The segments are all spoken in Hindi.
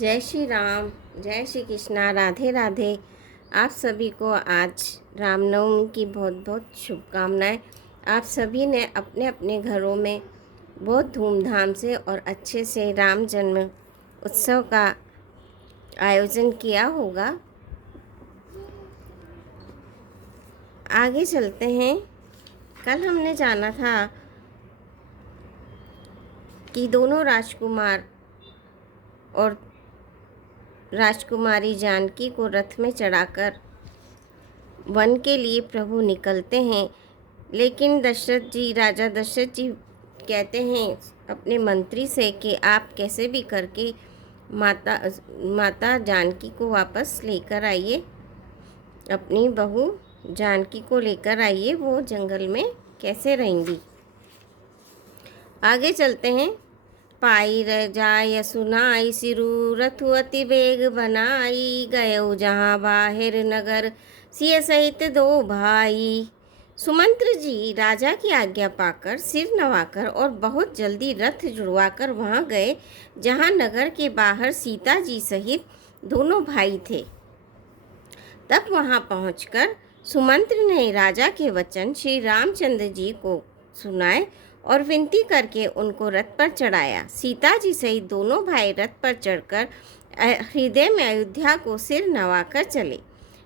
जय श्री राम, जय श्री कृष्णा, राधे राधे। आप सभी को आज रामनवमी की बहुत बहुत शुभकामनाएं। आप सभी ने अपने अपने घरों में बहुत धूमधाम से और अच्छे से राम जन्म उत्सव का आयोजन किया होगा। आगे चलते हैं। कल हमने जाना था कि दोनों राजकुमार और राजकुमारी जानकी को रथ में चढ़ाकर वन के लिए प्रभु निकलते हैं। लेकिन राजा दशरथ जी कहते हैं अपने मंत्री से कि आप कैसे भी करके माता जानकी को वापस लेकर आइए, अपनी बहू जानकी को लेकर आइए, वो जंगल में कैसे रहेंगी। आगे चलते हैं। पाई रह जाय सुनाई सिरु रथु अति वेग बनाई, गयो जहाँ बाहिर नगर सिय सहित दो भाई। सुमंत्र जी राजा की आज्ञा पाकर सिर नवाकर और बहुत जल्दी रथ जुड़वाकर वहाँ गए जहाँ नगर के बाहर सीता जी सहित दोनों भाई थे। तब वहाँ पहुँचकर सुमंत्र ने राजा के वचन श्री रामचंद्र जी को सुनाए और विनती करके उनको रथ पर चढ़ाया। सीता जी सहित दोनों भाई रथ पर चढ़कर हृदय में अयोध्या को सिर नवाकर चले।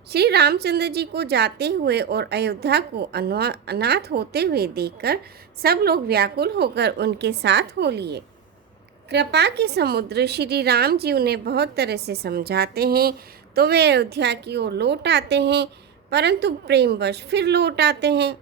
श्री रामचंद्र जी को जाते हुए और अयोध्या को अनाथ होते हुए देखकर सब लोग व्याकुल होकर उनके साथ हो लिए। कृपा के समुद्र श्री राम जी उन्हें बहुत तरह से समझाते हैं तो वे अयोध्या की ओर लौट आते हैं, परंतु प्रेमवश फिर लौट आते हैं।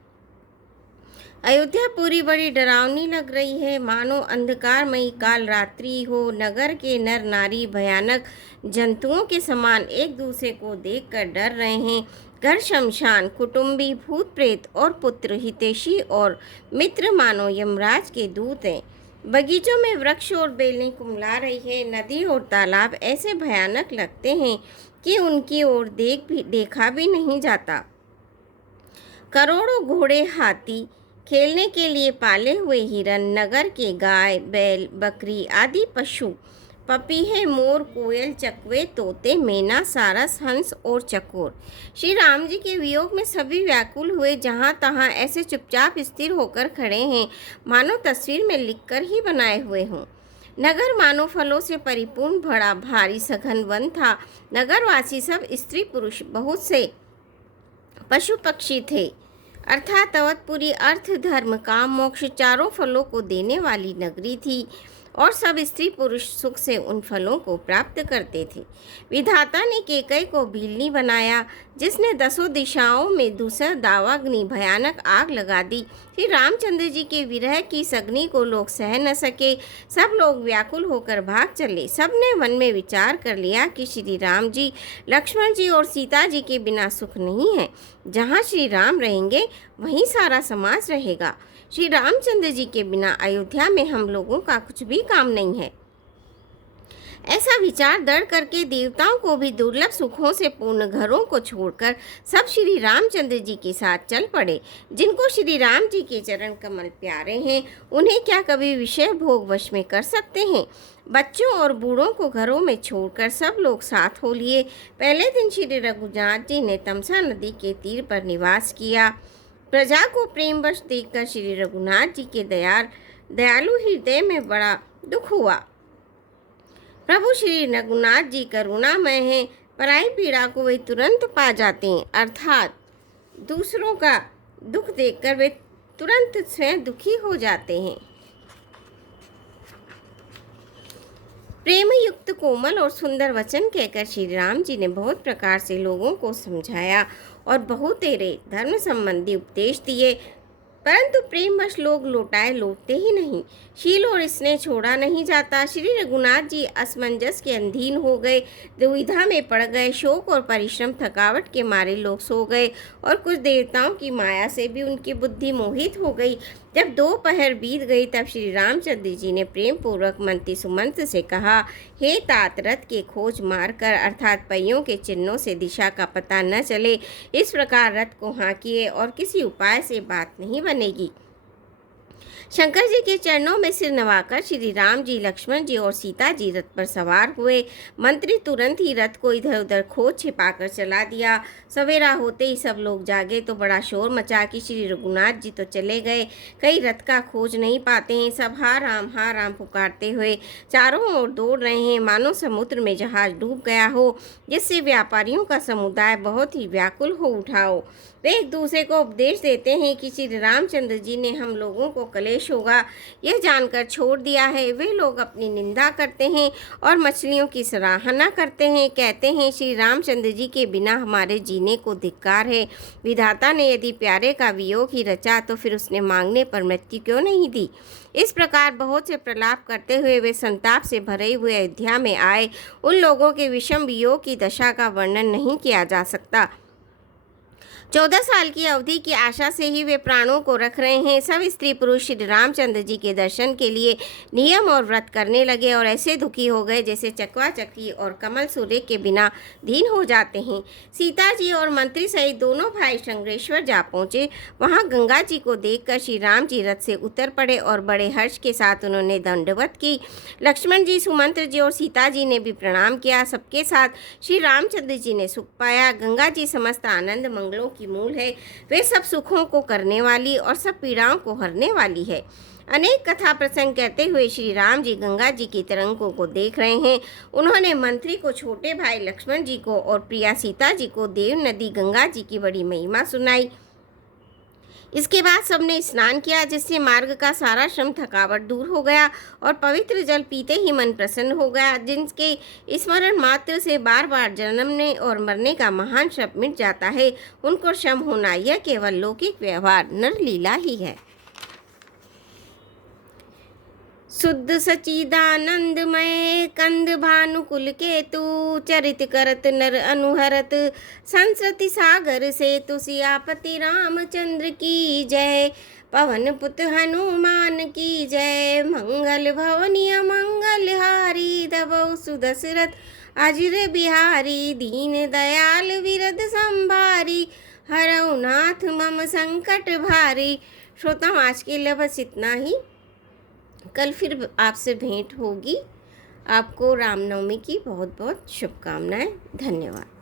अयोध्या पूरी बड़ी डरावनी लग रही है, मानो अंधकारमयी काल रात्रि हो। नगर के नर नारी भयानक जंतुओं के समान एक दूसरे को देखकर डर रहे हैं। घर शमशान, कुटुंबी, भूत प्रेत और पुत्र, हितैषी और मित्र मानो यमराज के दूत हैं। बगीचों में वृक्ष और बेलें कुमला रही है। नदी और तालाब ऐसे भयानक लगते हैं कि उनकी ओर देखा भी नहीं जाता। करोड़ों घोड़े, हाथी, खेलने के लिए पाले हुए हिरन, नगर के गाय, बैल, बकरी आदि पशु, पपीहे, मोर, कोयल, चकवे, तोते, मैना, सारस, हंस और चकोर। श्री राम जी के वियोग में सभी व्याकुल हुए, जहाँ तहाँ ऐसे चुपचाप स्थिर होकर खड़े हैं मानो तस्वीर में लिखकर ही बनाए हुए हों। नगर मानो फलों से परिपूर्ण बड़ा भारी सघन वन था। नगरवासी सब स्त्री पुरुष, बहुत से पशु पक्षी थे। अर्थात अवधपुरी अर्थ, धर्म, काम, मोक्ष चारों फलों को देने वाली नगरी थी और सब स्त्री पुरुष सुख से उन फलों को प्राप्त करते थे। विधाता ने केकई को भीलनी बनाया, जिसने दसों दिशाओं में दूसर दावाग्नि भयानक आग लगा दी। श्री रामचंद्र जी के विरह की इस अग्नि को लोग सह न सके। सब लोग व्याकुल होकर भाग चले। सबने मन में विचार कर लिया कि श्री राम जी, लक्ष्मण जी और सीता जी के बिना सुख नहीं है। जहाँ श्री राम रहेंगे वहीं सारा समाज रहेगा। श्री रामचंद्र जी के बिना अयोध्या में हम लोगों का कुछ भी काम नहीं है। ऐसा विचार दृढ़ करके देवताओं को भी दुर्लभ सुखों से पूर्ण घरों को छोड़कर सब श्री रामचंद्र जी के साथ चल पड़े। जिनको श्री राम जी के चरण कमल प्यारे हैं, उन्हें क्या कभी विषय भोग वश में कर सकते हैं। बच्चों और बूढ़ों को घरों में छोड़कर सब लोग साथ हो लिए। पहले दिन श्री रघुनाथ जी ने तमसा नदी के तीर पर निवास किया। प्रजा को प्रेमवश देखकर श्री रघुनाथ जी के दयालु हृदय में बड़ा दुख हुआ। प्रभु श्री रघुनाथ जी करुणामय हैं, पराई पीड़ा को वे तुरंत पा जाते हैं। अर्थात दूसरों का दुख देखकर वे तुरंत स्वयं दुखी हो जाते हैं। प्रेम युक्त कोमल और सुंदर वचन कहकर श्री राम जी ने बहुत प्रकार से लोगों को समझाया और बहुत तेरे धर्म संबंधी उपदेश दिए, परंतु प्रेमवश लोग लौटते ही नहीं। शील और स्नेह छोड़ा नहीं जाता। श्री रघुनाथ जी असमंजस के अधीन हो गए, दुविधा में पड़ गए। शोक और परिश्रम, थकावट के मारे लोग सो गए और कुछ देवताओं की माया से भी उनकी बुद्धि मोहित हो गई। जब दोपहर बीत गई तब श्री रामचंद्र जी ने प्रेम पूर्वक मंत्री सुमंत्र से कहा, हे तात, रथ के खोज मारकर अर्थात पहियों के चिन्हों से दिशा का पता न चले, इस प्रकार रथ को हाँकिए और किसी उपाय से बात नहीं बनेगी। शंकर जी के चरणों में सिर नवाकर श्री राम जी, लक्ष्मण जी और सीता जी रथ पर सवार हुए। मंत्री तुरंत ही रथ को इधर उधर खोज छिपाकर चला दिया। सवेरा होते ही सब लोग जागे तो बड़ा शोर मचा कि श्री रघुनाथ जी तो चले गए, कहीं रथ का खोज नहीं पाते हैं। सब हा राम पुकारते हुए चारों ओर दौड़ रहे हैं, मानो समुद्र में जहाज डूब गया हो, जिससे व्यापारियों का समुदाय बहुत ही व्याकुल हो उठा हो। वे एक दूसरे को उपदेश देते हैं कि श्री रामचंद्र जी ने हम लोगों को कलेश होगा यह जानकर छोड़ दिया है। वे लोग अपनी निंदा करते हैं और मछलियों की सराहना करते हैं, कहते हैं श्री रामचंद्र जी के बिना हमारे जीने को धिक्कार है। विधाता ने यदि प्यारे का वियोग ही रचा तो फिर उसने मांगने पर मृत्यु क्यों नहीं दी। इस प्रकार बहुत से प्रलाप करते हुए वे संताप से भरे हुए अयोध्या में आए। उन लोगों के विषम वियोग की दशा का वर्णन नहीं किया जा सकता। 14 साल की अवधि की आशा से ही वे प्राणों को रख रहे हैं। सब स्त्री पुरुष श्री रामचंद्र जी के दर्शन के लिए नियम और व्रत करने लगे और ऐसे दुखी हो गए जैसे चकवा चक्की और कमल सूर्य के बिना दीन हो जाते हैं। सीता जी और मंत्री सहित दोनों भाई शंकरेश्वर जा पहुँचे। वहाँ गंगा जी को देखकर श्री राम जी रथ से उतर पड़े और बड़े हर्ष के साथ उन्होंने दंडवत की। लक्ष्मण जी, सुमंत्र जी और सीता जी ने भी प्रणाम किया। सबके साथ श्री रामचंद्र जी ने सुख पाया। गंगा जी समस्त आनंद मंगलों की मूल है, वे सब सुखों को करने वाली और सब पीड़ाओं को हरने वाली है। अनेक कथा प्रसंग कहते हुए श्री राम जी गंगा जी की तरंगों को देख रहे हैं। उन्होंने मंत्री को, छोटे भाई लक्ष्मण जी को और प्रिया सीता जी को देव नदी गंगा जी की बड़ी महिमा सुनाई। इसके बाद सबने स्नान किया, जिससे मार्ग का सारा श्रम थकावट दूर हो गया और पवित्र जल पीते ही मन प्रसन्न हो गया। जिनके स्मरण मात्र से बार बार जन्मने और मरने का महान श्रम मिट जाता है, उनको श्रम होना यह केवल लौकिक व्यवहार नर लीला ही है। शुद्ध सचिदानंदमय कंद भानुकुल केतु, चरित करत नर अनुहरत संस्कृति सागर से तुसियापति रामचंद्र की जय। पवन पुत हनुमान की जय। मंगल भवनीय मंगलहारी, दबौ सुदशरथ अजिर बिहारी। दीन दयाल विरद संभारी, हरौ नाथ मम संकट भारी। श्रोताओं, आज के लिए बस इतना ही। कल फिर आपसे भेंट होगी। आपको रामनवमी की बहुत बहुत शुभकामनाएं। धन्यवाद।